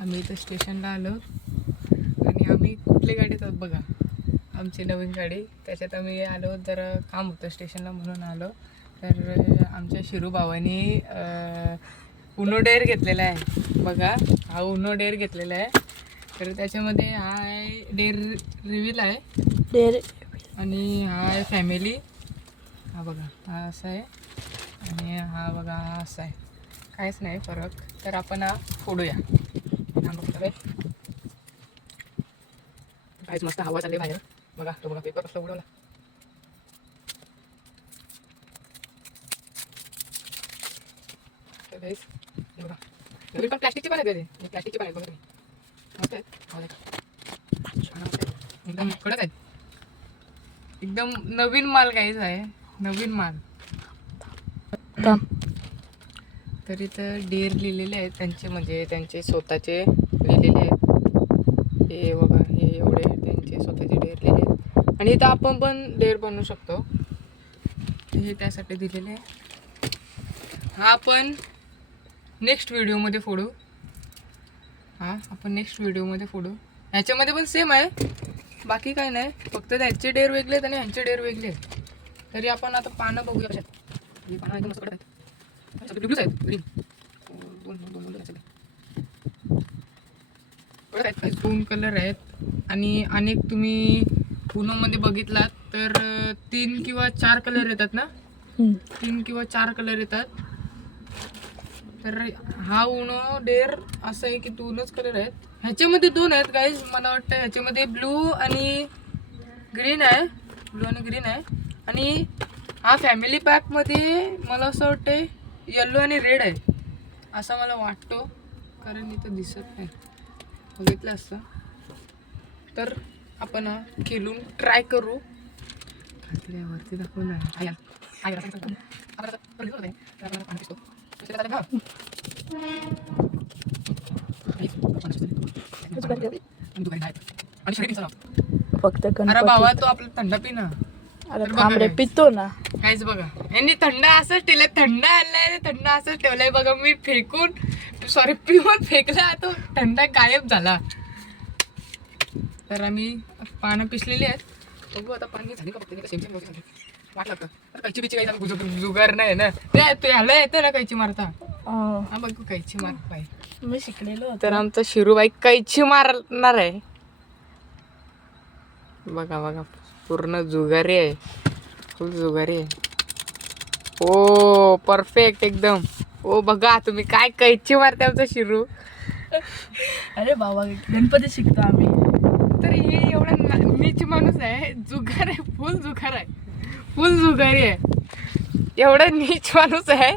आम्ही इथं स्टेशनला आलो आणि आम्ही कुठली गाडीत आहोत बघा, आमची नवीन गाडी. त्याच्यात आम्ही आलो, जरा काम होतं स्टेशनला म्हणून आलो. तर आमच्या शिरू भावानी उनो डेअर घेतलेला आहे बघा. हा उनो डेअर घेतलेला आहे. तर त्याच्यामध्ये हा आहे डेअर रिव्हील आहे, डेअर आणि हा आहे फॅमिली. हा बघा, हा असा आहे आणि हा बघा हा असा आहे. काहीच नाही फरक. तर आपण हा फोडूया. काहीच मस्त हवा चालली बाहेर बघा. तो बघा पेपर कसं उडवला. बघा नवीन पण प्लॅस्टिकची पण आहेत. ते प्लॅस्टिकची पण आहेत बघा तुम्ही. मस्त आहेत. एकदम कडक आहेत. एकदम नवीन माल काहीच आहे, नवीन माल. तर इथं डेअर लिहिलेले आहेत त्यांचे, म्हणजे त्यांचे स्वतःचे लिहिलेले आहेत. हे बघा, हे एवढे त्यांचे स्वतःचे डेअर लिहिलेले आहेत. आणि इथं आपण पण डेअर बनवू शकतो, हे त्यासाठी दिलेले आहे. हा आपण नेक्स्ट व्हिडिओमध्ये फोडू. हा आपण नेक्स्ट व्हिडिओमध्ये फोडू. ह्याच्यामध्ये पण सेम आहे, बाकी काही नाही, फक्त ह्याचे डेअर वेगळे आहेत आणि ह्यांचे डेअर वेगळे आहेत. तरी आपण आता पानं बघूया कशात. ही पानं एकदम मस्त कडक आहेत, सगळे ब्लूच आहेत, ग्रीन. दोन कलर आहेत. आणि अनेक तुम्ही उनोमध्ये बघितलात तर 3 किंवा 4 कलर येतात ना, 3 किंवा 4 कलर येतात. तर हा उनो डेअर असं आहे की 2च कलर आहेत. ह्याच्यामध्ये 2 आहेत गाईज, मला वाटतं ह्याच्यामध्ये ब्लू आणि ग्रीन आहे, ब्लू आणि ग्रीन आहे. आणि हा फॅमिली पॅकमध्ये मला असं वाटतं येल्लो आणि रेड आहे, असं मला वाटतो, कारण इथं दिसत नाही, बघितलं असतं. तर आपण खेळून ट्राय करू. वरती दाखवून फक्त अरे बाबा, तो आपला थंड पिना. थांब रे, पितो ना. काहीच बघा, यांनी थंड असंच ठेवलंय, थंड आणलाय, थंड असंच ठेवलंय बघा. मी फेकून, सॉरी पिऊन फेकला, तो थंड गायब झाला. तर आम्ही पानं पिसलेली आहेत. बघू आता पाणी झाली का बघते. सेम वाट लागतं. कैची बिची काही जुगार नाही ना, ते ह्याला येतं ना कैची मारता. हा बघू कैची मार बाई, मी शिकलेलो. तर आमचा शिरूबाई कैची मारणार आहे बघा. बघा पूर्ण जुगारी आहे, फुल जुगारी आहे. ओ परफेक्ट एकदम. ओ बघा तुम्ही काय कैची मारते आमचा शिरू. अरे बाबा, गणपती शिकतो आम्ही. तर हे एवढा नीच माणूस आहे, जुगार आहे, फुल जुगार आहे, फुल जुगारी आहे. एवढा नीच माणूस आहे,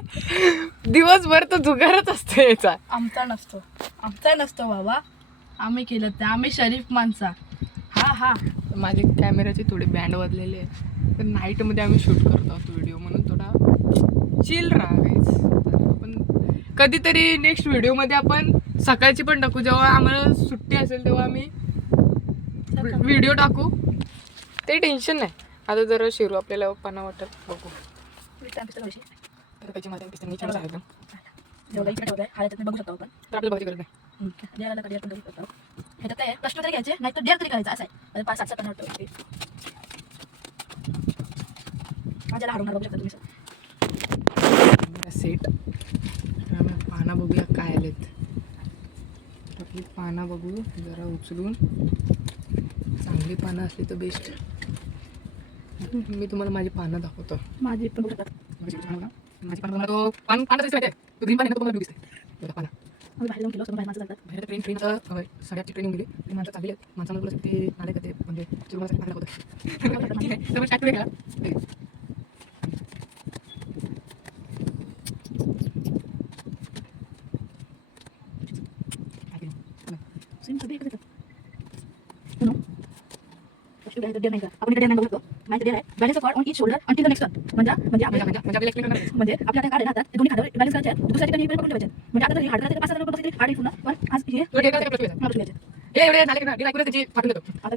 दिवसभर तो जुगारच असतो याचा. आमचा नसतो बाबा, आम्ही केलं ते, आम्ही शरीफ माणसा. हा माझे कॅमेराचे थोडे बँड वाजलेले आहेत, तर नाईटमध्ये आम्ही शूट करतो आहोत व्हिडिओ, म्हणून थोडा चिल राहा गाईज. तर आपण कधीतरी नेक्स्ट व्हिडिओमध्ये आपण सकाळची पण टाकू, जेव्हा आम्हाला सुट्टी असेल तेव्हा आम्ही व्हिडिओ टाकू, ते टेन्शन नाही. आता जरा शिरू आपल्याला पाना वाटत बघू. त्याची माझ्या पिस्तनी छान आहे, बघू शकतो आपण. तर आपल्याला बघायची गरज नाही. डेअरला कधी आपण बघू शकतो. ह्याच्यात काय कष्ट तरी घ्यायचे, नाही तर डेअर तरी करायचं, असं आहे. 5-7 पण वाटतं माझ्याला हरवणार, बघू शकता तुम्ही. सेट पाना बघूया काय आलेत. आपली पानं बघू जरा उचलून, चांगली पानं असली तर बेस्ट. मी तुम्हाला माझी पानं दाखवतो. माझी पण बघू शकता. माझी पानं तुम्हाला तो पान दिसते माहिती आहे, तो ग्रीन पान आहे ना, तो तुम्हाला दिसते. पाना आम्ही बाहेर जाऊन केलो, बाहेर माणसं जातात. बाहेर ट्रेनचं सगळ्याची ट्रेनिंग दिली, ते माणसं चालली आहेत. माणसांना बोलत ते नाले करते, म्हणजे जेवणासाठी पाणी दाखवतं. ठीक आहे, तर मग काय करूया सेम सगळे एकच येतात. हो ना? डेअर नाही का, आपण इकडे डेअर नाही बघू शकतो. माझं डेअर आहे, balance cord on each shoulder until the next turn. म्हणजे आपल्याला एक्सप्लेन करणार, म्हणजे आपल्या आता कार्ड आहे हातात, ते दोन्ही हातावर बॅलन्स करायचे आहेत, दुसऱ्या ठिकाणी पकडून ठेवायचे. म्हणजे आता जर हार्ड करायचं 5,000 रुपये हार्ड आहे पुन्हा, पण आज हे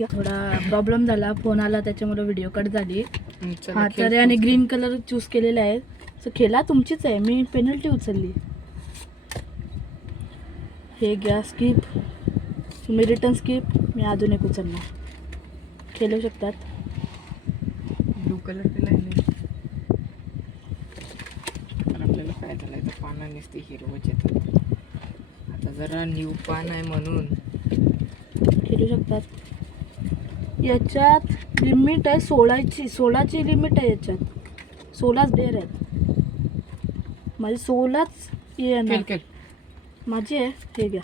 थोडा प्रॉब्लेम झाला, फोन आला त्याच्यामुळे व्हिडिओ कट झाली. हा तर आणि ग्रीन कलर चूज केलेला आहे. सो खेळा तुमचीच आहे, मी पेनल्टी उचलली. हे घ्या स्किप, तुम्ही रिटर्न स्किप, मी अजून एक उचलणार. खेळू शकतात. ब्लू कलर केला आहे पण आपल्याला काय झालंय तर पानं नुसती हिरवच येतात. आता जरा न्यू पान आहे म्हणून खेळू शकतात. याच्यात लिमिट आहे 16ची लिमिट आहे. याच्यात 16च डेअर आहेत. माझे 16च येणार. खेळ माझी आहे. हे घ्या.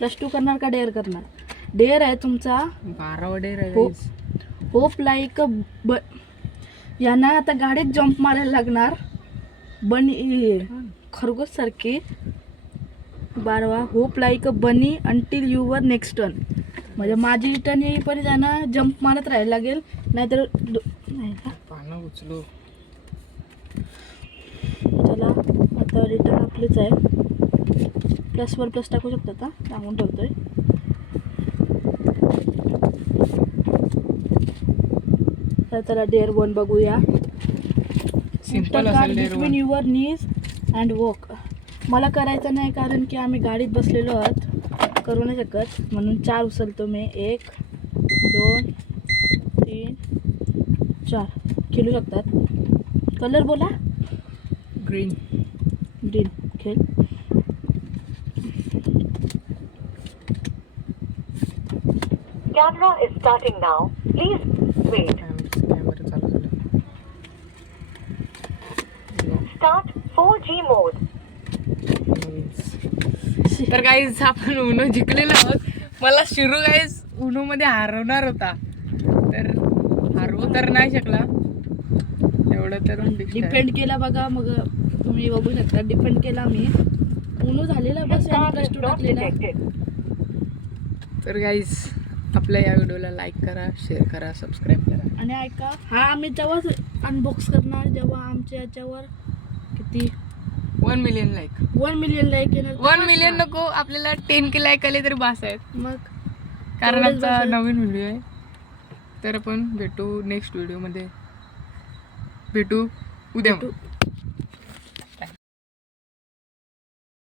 +2 करणार का डेअर करणार? डेअर आहे तुमचा. 12 वडे हो. होप लाईक यांना आता गाडीत जंप मारायला लागणार. बनी खरगोश सारखी. 12 होप लाईक अ बनी अंटिल युअर नेक्स्ट टर्न. म्हणजे माझी टर्न येईपर्यंत त्यांना जंप मारत राहायला लागेल. नाहीतर नाही का पानं उचलू. चला आता रिटर्न आपलीच आहे. +वर प्लस टाकू शकतात. सांगून ठेवतोय. तर चला डेअर 1 बघूया. सिंपल असेल dare between your knees and walk. मला करायचं नाही कारण की आम्ही गाडीत बसलेलो आहोत. करू नाही शकत म्हणून 4 उचलतो मी. 1 2 3 4. खेळू शकतात. कलर बोला. ग्रीन. ग्रीन. खेळ. Camera is starting now. Please wait. Camera चालू झाला. Start 4G mode. तर गाईज आपण उनो जिंकलेलो आहोत. मला शिरू गाईज उनो मध्ये हरवणार होता तर हरवू तर नाही शकला. एवढं तर डिपेंड केला बघा. मग तुम्ही बघू शकता. डिपेंड केला मी. उनो झालेला बस Card आणि is +2 not टाकलेला. detected. तर गाईज आपल्या या व्हिडिओला लाईक करा, शेअर करा, सबस्क्राईब करा. आणि ऐका, हा आम्ही जेव्हाच अनबॉक्स करणार जेव्हा आमच्या याच्यावर किती 1 मिलियन लाईक. 1 मिलियन लाईक येणार. 1 मिलियन नको, आपल्याला 10K लाईक आले तरी बास आहेत. मग कारण तेवढेच आमचा बस आहेत. नवीन व्हिडिओ आहे. तर आपण भेटू नेक्स्ट व्हिडिओमध्ये. भेटू उद्या. भेटू.